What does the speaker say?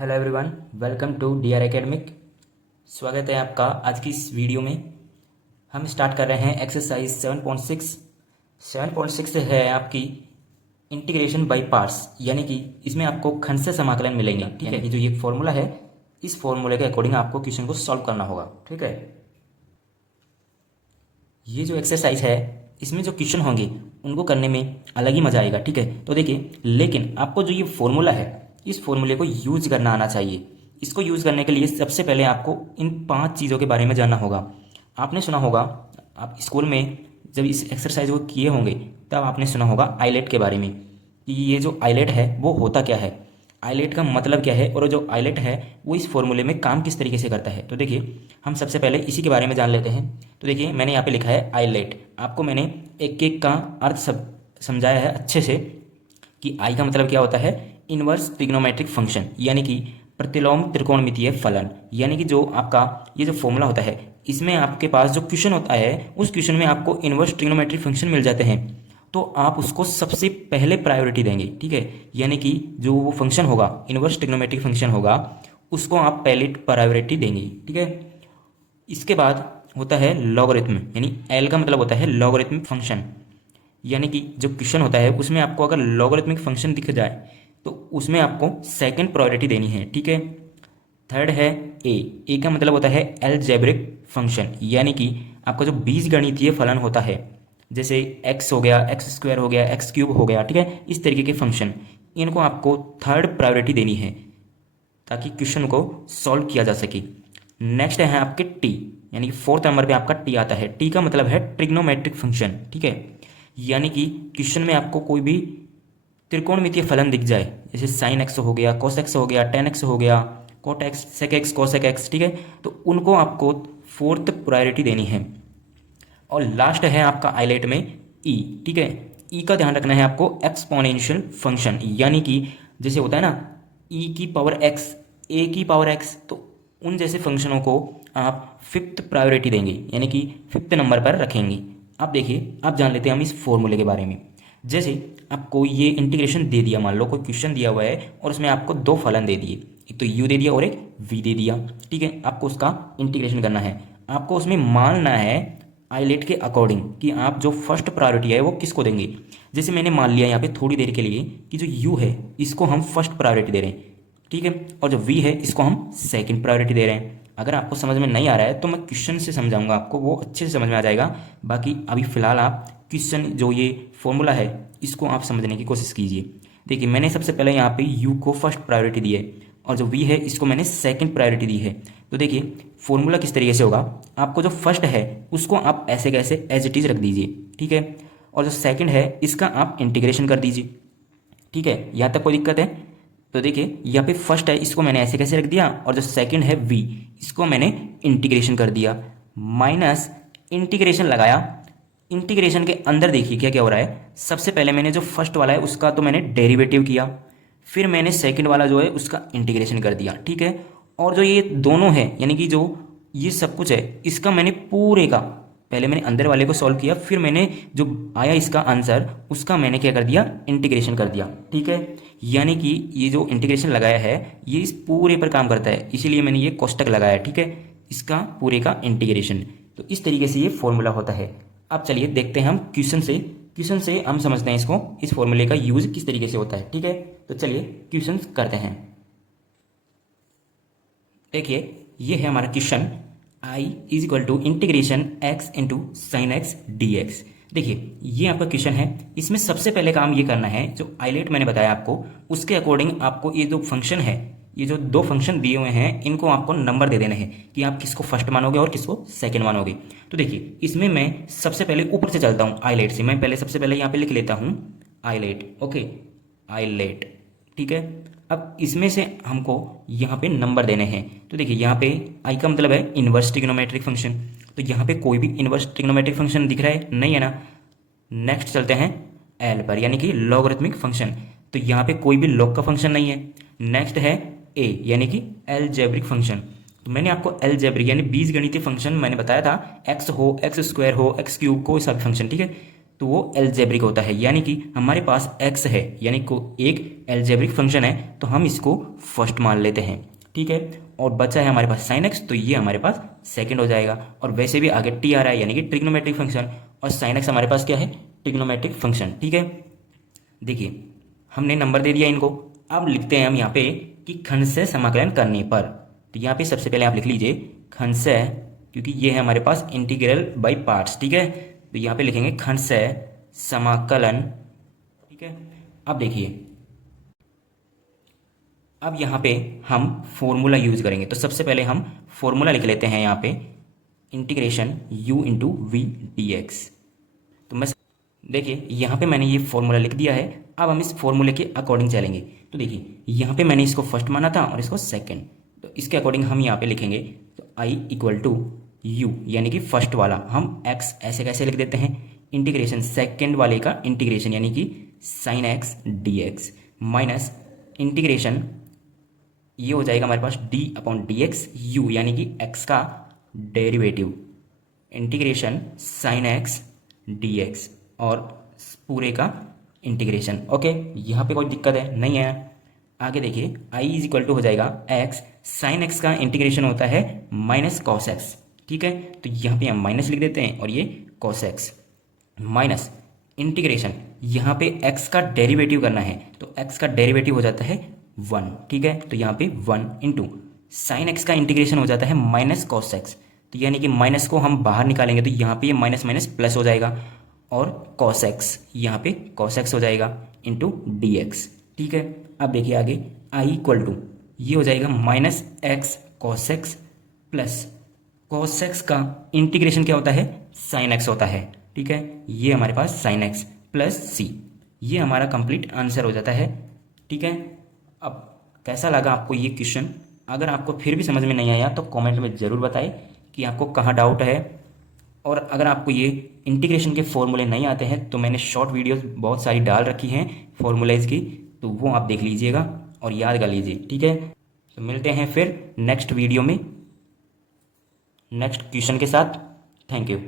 Hello everyone, welcome to D R academic. स्वागत है आपका आज की इस वीडियो में। हम स्टार्ट कर रहे हैं एक्सरसाइज 7.6। 7.6 है आपकी इंटीग्रेशन बाय पार्ट्स, यानी कि इसमें आपको खंड से समाकलन मिलेंगे। ठीक है, ये जो ये फॉर्मूला है, इस फॉर्मूले के अकॉर्डिंग आपको क्वेश्चन को सॉल्व करना होगा। ठीक है, ये जो एक्सरसाइज है इसमें जो क्वेश्चन होंगे उनको करने में अलग ही मजा आएगा। ठीक है, तो देखिए, लेकिन आपको जो ये फॉर्मूला है इस फॉर्मूले को यूज करना आना चाहिए। इसको यूज करने के लिए सबसे पहले आपको इन 5 चीज़ों के बारे में जानना होगा। आपने सुना होगा, आप स्कूल में जब इस एक्सरसाइज को किए होंगे तब आपने सुना होगा आइलेट के बारे में, कि ये जो आइलेट है वो होता क्या है, आइलेट का मतलब क्या है और जो आइलेट है वो इस फॉर्मूले में काम किस तरीके से करता है। तो देखिए, हम सबसे पहले इसी के बारे में जान लेते हैं। तो देखिए, मैंने यहाँ पे लिखा है आइलेट। आपको मैंने एक एक का अर्थ समझाया है अच्छे से कि आई का मतलब क्या होता है, इनवर्स ट्रिग्नोमेट्रिक फंक्शन, यानी कि प्रतिलोम त्रिकोणमितीय फलन। यानी कि जो आपका ये जो फॉर्मूला होता है इसमें आपके पास जो क्वेश्चन होता है उस क्वेश्चन में आपको इनवर्स ट्रिग्नोमेट्रिक फंक्शन मिल जाते हैं, तो आप उसको सबसे पहले प्रायोरिटी देंगे। ठीक है, यानी कि जो वो फंक्शन होगा, इनवर्स ट्रिग्नोमेट्रिक फंक्शन होगा, उसको आप पहले प्रायोरिटी देंगे। ठीक है, इसके बाद होता है लॉगरिथम, यानी एल का मतलब होता है लॉगरिथमिक फंक्शन। यानी कि जो क्वेश्चन होता है उसमें आपको अगर लॉगरिथमिक फंक्शन दिख जाए तो उसमें आपको सेकंड प्रायोरिटी देनी है। ठीक है, थर्ड है ए का मतलब होता है अलजेब्रिक फंक्शन, यानी कि आपका जो बीजगणितीय फलन होता है, जैसे एक्स हो गया, एक्स स्क्वायर हो गया, एक्स क्यूब हो गया। ठीक है, इस तरीके के फंक्शन, इनको आपको थर्ड प्रायोरिटी देनी है ताकि क्वेश्चन को सॉल्व किया जा सके। नेक्स्ट है आपके टी, यानी कि फोर्थ नंबर पे आपका टी आता है। टी का मतलब है ट्रिग्नोमेट्रिक फंक्शन। ठीक है, यानी कि क्वेश्चन में आपको कोई भी त्रिकोणमितीय फलन दिख जाए, जैसे साइन एक्स हो गया, कोस एक्स हो गया, टेन एक्स हो गया, cot x, sec x, cosec x. ठीक है, तो उनको आपको फोर्थ प्रायोरिटी देनी है। और लास्ट है आपका आइलेट में ई। ठीक है, ई का ध्यान रखना है आपको एक्सपोनेंशियल फंक्शन, यानी कि जैसे होता है ना ई की पावर एक्स, ए की पावर एक्स, तो उन जैसे फंक्शनों को आप फिफ्थ प्रायोरिटी देंगे, यानी कि फिफ्थ नंबर पर रखेंगे। अब देखिए, आप जान लेते हैं हम इस फॉर्मूले के बारे में। जैसे आपको ये इंटीग्रेशन दे दिया, मान लो कोई क्वेश्चन दिया हुआ है और उसमें आपको 2 फलन दे दिए, एक तो यू दे दिया और एक वी दे दिया। ठीक है, आपको उसका इंटीग्रेशन करना है। आपको उसमें मानना है आइलेट के अकॉर्डिंग कि आप जो फर्स्ट प्रायोरिटी है वो किसको देंगे। जैसे मैंने मान लिया यहाँ पे थोड़ी देर के लिए कि जो यू है इसको हम फर्स्ट प्रायोरिटी दे रहे हैं। ठीक है, और जो वी है इसको हम सेकंड प्रायोरिटी दे रहे हैं। अगर आपको समझ में नहीं आ रहा है तो मैं क्वेश्चन से समझाऊंगा, आपको वो अच्छे से समझ में आ जाएगा। बाकी अभी फिलहाल आप क्वेश्चन जो ये फॉर्मूला है इसको आप समझने की कोशिश कीजिए। देखिए, मैंने सबसे पहले यहाँ पे यू को फर्स्ट प्रायोरिटी दी है और जो वी है इसको मैंने सेकंड प्रायोरिटी दी है। तो देखिए, फॉर्मूला किस तरीके से होगा, आपको जो फर्स्ट है उसको आप ऐसे कैसे एज इट इज रख दीजिए। ठीक है, और जो सेकंड है इसका आप इंटीग्रेशन कर दीजिए। ठीक है, यहाँ तक कोई दिक्कत है? तो देखिए, यहाँ पे फर्स्ट है इसको मैंने ऐसे कैसे रख दिया, और जो सेकंड है वी इसको मैंने इंटीग्रेशन कर दिया, माइनस इंटीग्रेशन लगाया। इंटीग्रेशन के अंदर देखिए क्या क्या हो रहा है। सबसे पहले मैंने जो फर्स्ट वाला है उसका तो मैंने डेरिवेटिव किया, फिर मैंने सेकंड वाला जो है उसका इंटीग्रेशन कर दिया। ठीक है, और जो ये दोनों है, यानी कि जो ये सब कुछ है इसका मैंने पूरे का पहले मैंने अंदर वाले को सॉल्व किया, फिर मैंने जो आया इसका आंसर उसका मैंने क्या कर दिया, इंटीग्रेशन कर दिया। ठीक है, यानी कि ये जो इंटीग्रेशन लगाया है ये इस पूरे पर काम करता है, इसीलिए मैंने ये कोष्टक लगाया। ठीक है, इसका पूरे का इंटीग्रेशन। तो इस तरीके से ये फॉर्मूला होता है। अब चलिए देखते हैं हम क्वेश्चन से हम समझते हैं इसको, इस फॉर्मूले का यूज किस तरीके से होता है। ठीक है, तो चलिए क्वेश्चन करते हैं। देखिए, ये है हमारा question, I is equal to integration x into sine x d x. देखिए, ये आपका क्वेश्चन है। इसमें सबसे पहले काम ये करना है, जो आइलेट मैंने बताया आपको उसके अकॉर्डिंग आपको ये जो फंक्शन है, ये जो 2 फंक्शन दिए हुए हैं इनको आपको नंबर दे देना है कि आप किसको फर्स्ट मानोगे और किसको सेकंड मानोगे। तो देखिए, इसमें मैं सबसे पहले ऊपर से चलता हूँ आइलेट से। मैं पहले सबसे पहले यहाँ पे लिख लेता हूँ आइलेट। Okay, islet. ठीक है, अब इसमें से हमको यहाँ पे नंबर देने हैं। तो देखिए, यहाँ पे आई का मतलब है इनवर्स ट्रिग्नोमेट्रिक फंक्शन, तो यहाँ पे कोई भी इनवर्स ट्रिग्नोमेट्रिक फंक्शन दिख रहा है? नहीं है ना। नेक्स्ट चलते हैं एल पर, यानी कि लॉगरिथमिक फंक्शन, तो यहाँ पे कोई भी लॉग का फंक्शन नहीं है। नेक्स्ट है ए, यानी कि अलजेब्रिक फंक्शन। तो मैंने आपको अलजेब्रिक यानी बीजगणितीय फंक्शन मैंने बताया था, एक्स हो, एक्स स्क्वायर हो, एक्स क्यूब, कोई सा भी फंक्शन। ठीक है, तो वो एल्जेब्रिक होता है, यानी कि हमारे पास x है यानी को एक एल्जेब्रिक फंक्शन है, तो हम इसको फर्स्ट मान लेते हैं, ठीक है। और बचा है हमारे पास साइन एक्स, तो ये हमारे पास सेकंड हो जाएगा। और वैसे भी आगे टी आ रहा है यानी कि ट्रिग्नोमेट्रिक फंक्शन, और साइन एक्स हमारे पास क्या है, ट्रिग्नोमेट्रिक फंक्शन, ठीक है। देखिए हमने नंबर दे दिया इनको। अब लिखते हैं हम यहाँ पे कि खंड से समाकलन करने पर, तो यहाँ पे सबसे पहले आप लिख लीजिए खंड से, क्योंकि ये है हमारे पास इंटीग्रल बाय पार्ट्स, ठीक है। तो यहाँ पे लिखेंगे खंड से समाकलन, ठीक है। अब देखिए अब यहाँ पे हम फॉर्मूला यूज करेंगे, तो सबसे पहले हम फॉर्मूला लिख लेते हैं यहाँ पे integration u into v d x. तो मैं देखिए यहाँ पे मैंने ये फॉर्मूला लिख दिया है। अब हम इस फॉर्मूले के अकॉर्डिंग चलेंगे। तो देखिए यहाँ पे मैंने इसको फर्स्ट माना था और इसको सेकंड, तो इसके अकॉर्डिंग हम यहाँ पे लिखेंगे तो i इक्वल टू यू यानी कि फर्स्ट वाला हम x ऐसे कैसे लिख देते हैं, इंटीग्रेशन सेकंड वाले का इंटीग्रेशन यानी कि sign x d x minus integration ये हो जाएगा हमारे पास d upon D x you यानी कि x का derivative integration sign x d x और पूरे का इंटीग्रेशन। ओके, यहाँ पे कोई दिक्कत है नहीं है। आगे देखिए i इज इक्वल टू हो जाएगा x, साइन x का इंटीग्रेशन होता है माइनस कॉस x, ठीक है। तो यहाँ पे हम माइनस लिख देते हैं और ये कॉस x माइनस इंटीग्रेशन, यहाँ पे x का डेरिवेटिव करना है तो x का डेरिवेटिव हो जाता है 1, ठीक है। तो यहाँ पे 1 इंटू साइन x का इंटीग्रेशन हो जाता है माइनस कॉस x, तो यानी कि माइनस को हम बाहर निकालेंगे तो यहाँ पे ये माइनस माइनस प्लस हो जाएगा और cos x यहाँ पे cos x हो जाएगा इंटू डी एक्स, ठीक है। अब देखिए आगे i इक्वल टू ये हो जाएगा minus x cos x plus cos x का इंटीग्रेशन क्या होता है, साइन x होता है, ठीक है। ये हमारे पास साइन x प्लस c, ये हमारा कंप्लीट आंसर हो जाता है, ठीक है। अब कैसा लगा आपको ये क्वेश्चन? अगर आपको फिर भी समझ में नहीं आया तो कमेंट में ज़रूर बताएं कि आपको कहाँ डाउट है। और अगर आपको ये इंटीग्रेशन के फॉर्मूले नहीं आते हैं तो मैंने शॉर्ट वीडियोस बहुत सारी डाल रखी हैं फॉर्मूलेज की, तो वो आप देख लीजिएगा और याद कर लीजिए, ठीक है। तो मिलते हैं फिर नेक्स्ट वीडियो में नेक्स्ट क्वेश्चन के साथ। Thank you.